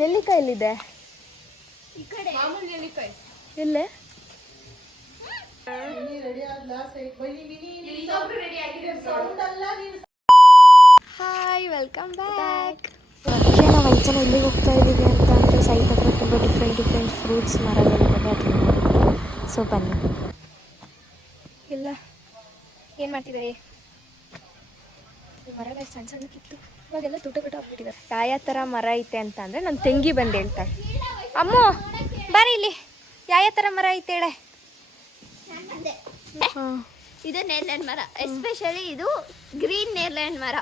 ನೆಲ್ಲಿಕಾಯಿ ಎಲ್ಲಿದೆ? ಎಲ್ಲೇ? Hi, welcome back. ನಾವು 5 ಜನ ಎಲ್ಲಿಗೆ ಹೋಗ್ತಾ ಇದ್ದೀವಿ ಅಂತ ಅಂದರೆ ಸೈಟ್ ಹತ್ರ ತುಂಬ ಡಿಫ್ರೆಂಟ್ ಫ್ರೂಟ್ಸ್ ಮರಗಳಿದ್ದಾವೆ. ಅದನ್ನು ಸೊ ಬನ್ನಿ. ಇಲ್ಲ ಏನು ಮಾಡ್ತಿದ್ದಾರೆ? ಮರಗಳು ಸಣ್ಣ ಸಣ್ಣಕ್ಕಿತ್ತು, ಇವಾಗೆಲ್ಲ ದೊಡ್ಡ ಆಗ್ಬಿಟ್ಟಿದ್ದಾರೆ. ಯಾವ ಥರ ಮರ ಐತೆ ಅಂತ ಅಂದರೆ ನನ್ನ ತಂಗಿ ಬಂದು ಹೇಳ್ತಾಳೆ, ಅಮ್ಮು ಬಾರಿ ಇಲ್ಲಿ ಯಾವ ಥರ ಮರ ಐತೆ ಹೇಳೆ. ಇದು ನೇರಳೆ ಮರ, ಎಸ್ಪೆಷಲಿ ಇದು ಗ್ರೀನ್ ನೇರಳೆ ಮರ.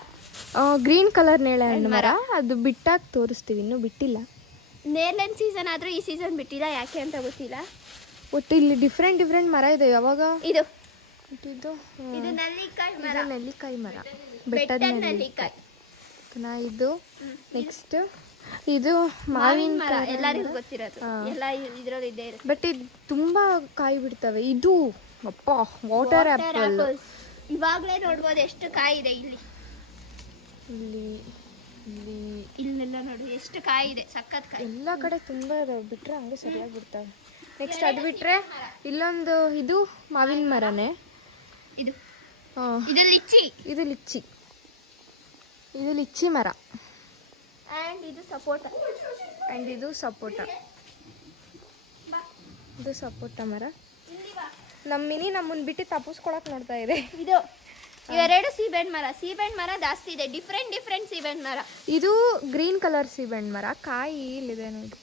ಗ್ರೀನ್ ಕಲರ್ ನೇರಳೆ ಹಣ್ಣು ಮರ. ಅದು ಬಿಟ್ಟಾಗ ತೋರಿಸ್ತೀವಿ, ಇನ್ನೂ ಬಿಟ್ಟಿಲ್ಲ. ನೇರಳೆ ಸೀಸನ್ ಆದರೂ ಈ ಸೀಸನ್ ಬಿಟ್ಟಿಲ್ಲ, ಯಾಕೆ ಅಂತ ಗೊತ್ತಿಲ್ಲ. ಒಟ್ಟು ಇಲ್ಲಿ ಡಿಫ್ರೆಂಟ್ ಮರ ಇದೆ. ಯಾವಾಗ ಇದು ಇದು ಇದು ನೆಲ್ಲಿಕಾಯಿ ಮರ. ನೆಲ್ಲಿಕಾಯಿ ಮರ, ಬೆಟ್ಟದ ನೆಲ್ಲಿಕಾಯಿ. ಇದು ನೆಕ್ಸ್ಟ್ ಇದು ಮಾವಿನ ಮರ, ಎಲ್ಲರಿಗೂ ಗೊತ್ತಿರೋದು, ಎಲ್ಲ ಇದ್ರಲ್ಲಿ ಇದೆ. ಬಟ್ ಇದು ತುಂಬಾ ಕಾಯಿ ಬಿಡ್ತವೆ. ಇದು ಅಪ್ಪ ವಾಟರ್ ಆಪಲ್. ಇವಾಗಲೇ ನೋಡ್ಬೋದು ಎಷ್ಟು ಕಾಯಿ ಇದೆ ಇಲ್ಲಿ. ಇಲ್ಲೆಲ್ಲ ನೋಡಿ ಎಷ್ಟು ಕಾಯಿ ಇದೆ, ಸಖತ್ ಕಾಯಿ. ಎಲ್ಲ ಕಡೆ ತುಂಬಾ ಬಿಟ್ರೆ ಹಂಗೆ ಸರಿಯಾಗಿ ಬಿಡ್ತವೆ. ನೆಕ್ಸ್ಟ್ ಅದು ಬಿಟ್ರೆ ಇಲ್ಲೊಂದು ಇದು ಮಾವಿನ ಮರನೇ. ಇದು ಲಿಚ್ಚಿ. ಇದು ಲಿಚ್ಚಿ ಮರ. ಆ್ಯಂಡ್ ಇದು ಸಪೋಟ. ಇದು ಸಪೋಟ ಮರ. ನಮ್ಮನ್ನ ಬಿಟ್ಟು ತಪ್ಪಿಸ್ಕೊಳಕ್ ನೋಡ್ತಾ ಇದೆ. ಇದು ಇವೆರಡು ಸೀಬೆಹಣ್ಣು ಮರ ಜಾಸ್ತಿ ಇದೆ. ಡಿಫ್ರೆಂಟ್ ಸೀಬೆಹಣ್ಣು ಮರ. ಇದು ಗ್ರೀನ್ ಕಲರ್ ಸೀಬೆಹಣ್ಣು ಮರ. ಕಾಯಿ ಇಲ್ಲಿದೆ ನೋಡಿ,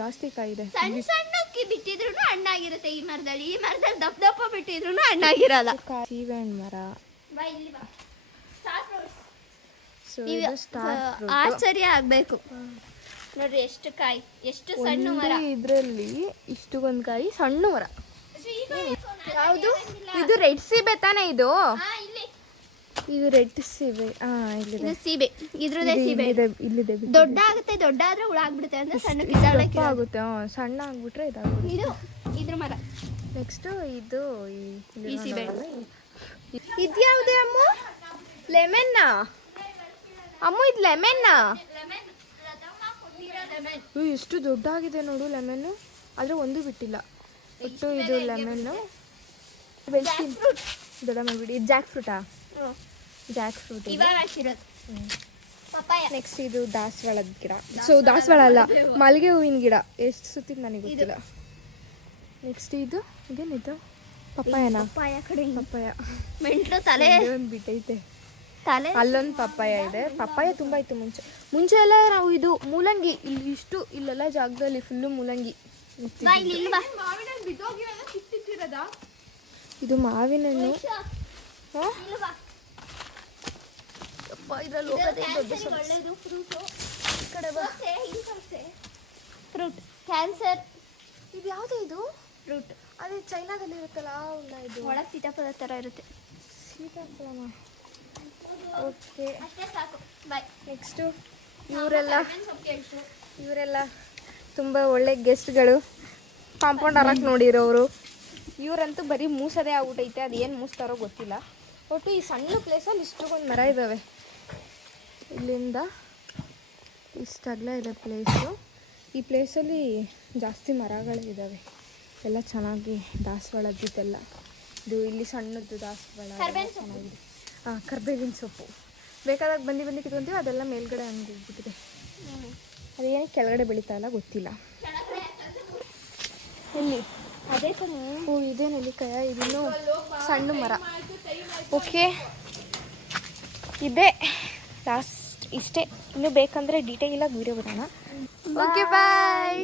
ಜಾಸ್ತಿ ಕಾಯಿ ಇದೆ. ಸಣ್ಣಕ್ಕೆ ಬಿಟ್ಟಿದ್ರು ಹಣ್ಣಾಗಿರುತ್ತೆ ಈ ಮರದಲ್ಲಿ ದಪ್ಪ ಬಿಟ್ಟಿದ್ರು ಹಣ್ಣಾಗಿರಲ್ಲ. ಸೀಬೆಹಣ್ಣು ಮರ. ಆಶ್ಚರ್ಯ ಆಗ್ಬೇಕು ನೋಡ್ರಿ, ಎಷ್ಟು ಕಾಯಿ, ಎಷ್ಟು ಸಣ್ಣ ಮರ. ಇದ್ರಲ್ಲಿ ಇಷ್ಟು ಒಂದು ಕಾಯಿ, ಸಣ್ಣ ಮರ. ಯಾವುದು ಇದು? ರೆಡ್ ಸೀಬೆ ತಾನೇ ಇದು? ಇದು ರೆಡ್ ಸೀಬೆ. ಇದು ಸೀಬೆ, ಇದ್ರದೇ ಸೀಬೆ. ಇಲ್ಲಿದೆ. ದೊಡ್ಡ ಆದ್ರೆ ಹುಳ ಆಗ್ಬಿಡುತ್ತೆ ಅಂದ್ರೆ ಸಣ್ಣ ಆಗುತ್ತೆ. ಸಣ್ಣ ಆಗ್ಬಿಟ್ರೆ ಇದಾಗುತ್ತೆ. ಇದು ಇದ್ರ ಮರ. ನೆಕ್ಸ್ಟ್ ಇದು ಈ ಸೀಬೆ. ಇದ್ಯಾವುದೇ ಅಮ್ಮ? ಲೆಮನ್ ಅಮ್ಮ, ಇದು ಲೆಮನ್. ಎಷ್ಟು ದೊಡ್ಡಾಗಿದೆ ನೋಡು ಲೆಮನ್, ಆದ್ರೆ ಒಂದು ಬಿಟ್ಟಿಲ್ಲ. ಒಟ್ಟು ಇದು ಲೆಮನ್. ದೊಡ್ಡ ಮಾಡ್ಬಿಡಿ. ಇದು ಜಾಕ್ ಫ್ರೂಟಾ? Jackfruit. ನೆಕ್ಸ್ಟ್ ಇದು ದಾಸವಾಳದ ಗಿಡ. ದಾಸವಾಳ ಅಲ್ಲ, ಮಲ್ಲಿಗೆ ಹೂವಿನ ಗಿಡ. ಎಷ್ಟು ಸುತ್ತಿದ್ ನನಗೆ ಗೊತ್ತಿಲ್ಲ. ನೆಕ್ಸ್ಟ್ ಇದೇನಿದು? ಪಪ್ಪಾಯನಾ? ಪಪ್ಪಾಯ. ಮೆಂಟ್ಲು ತಲೆ ಒಂದು ಬಿಟ್ಟೈತೆ. ಅಲ್ಲೊಂದು ಪಪ್ಪಾಯ ಇದೆ. ಪಪ್ಪಾಯ ತುಂಬಾ ಇತ್ತು ಮುಂಚೆ ಎಲ್ಲ. ನಾವು ಇದು ಮೂಲಂಗಿ, ಇಲ್ಲೆಲ್ಲ ಜಾಗದಲ್ಲಿ ಫುಲ್ಲು ಮೂಲಂಗಿ. ಇದು ಮಾವಿನ ಹಣ್ಣು. Fruit cancer. ಇದು ಯಾವುದು? ಇದು ಫ್ರೂಟ್. ಅದೇ ಚೈನಾದಲ್ಲಿ ಇರುತ್ತಲ್ಲ, ಇದು ಒಳಗೆ ಸೀತಾಫಲ ಥರ ಇರುತ್ತೆ. ಸೀತಾಫಲನ? ಓಕೆ, ಅಷ್ಟೇ ಸಾಕು. ಬಾಯ್. ನೆಕ್ಸ್ಟು ಇವರೆಲ್ಲ ತುಂಬ ಒಳ್ಳೆ ಗೆಸ್ಟ್ಗಳು. ಕಾಂಪೌಂಡ್ ಹಾರಕ್ಕೆ ನೋಡಿರೋರು. ಇವರಂತೂ ಬರೀ ಮೂಸದೇ ಆಗ್ಬಿಟ್ಟೈತೆ. ಅದು ಏನು ಮೂಸ್ತಾರೋ ಗೊತ್ತಿಲ್ಲ. ಒಟ್ಟು ಈ ಸಣ್ಣ ಪ್ಲೇಸಲ್ಲಿ ಇಷ್ಟೊಂದು ಮರ ಇದ್ದಾವೆ. ಇಲ್ಲಿಂದ ಇಷ್ಟಾಗಲೇ ಇದೆ ಪ್ಲೇಸು. ಈ ಪ್ಲೇಸಲ್ಲಿ ಜಾಸ್ತಿ ಮರಗಳಿದ್ದಾವೆ. ಎಲ್ಲ ಚೆನ್ನಾಗಿ ದಾಸವಾಳದ್ದಿದ್ದೆಲ್ಲ. ಇದು ಇಲ್ಲಿ ಸಣ್ಣದ್ದು ದಾಸವಾಳ ಚೆನ್ನಾಗಿದೆ. ಕರ್ಬೇವಿನ ಸೊಪ್ಪು ಬೇಕಾದಾಗ ಬಂದು ಕಿತ್ಕೊಂತೀವಿ. ಅದೆಲ್ಲ ಮೇಲ್ಗಡೆ ಹಂಗೆ ಹೋಗ್ಬಿಟ್ಟಿದೆ. ಅದೇನು ಕೆಳಗಡೆ ಬೆಳೀತಾ ಇಲ್ಲ ಗೊತ್ತಿಲ್ಲ. ಇಲ್ಲಿ ಅದೇ ಇದೇ ನೆಲ್ಲಿಕಾಯ. ಇದನ್ನು ಸಣ್ಣ ಮರ. ಓಕೆ, ಇದೆ ಲಾಸ್ಟ್. ಇಷ್ಟೇ. ಇನ್ನೂ ಬೇಕಂದರೆ ಡೀಟೇಲಾಗಿ ವೀಡಿಯೋ ಬರೋಣ. ಓಕೆ, ಬಾಯ್.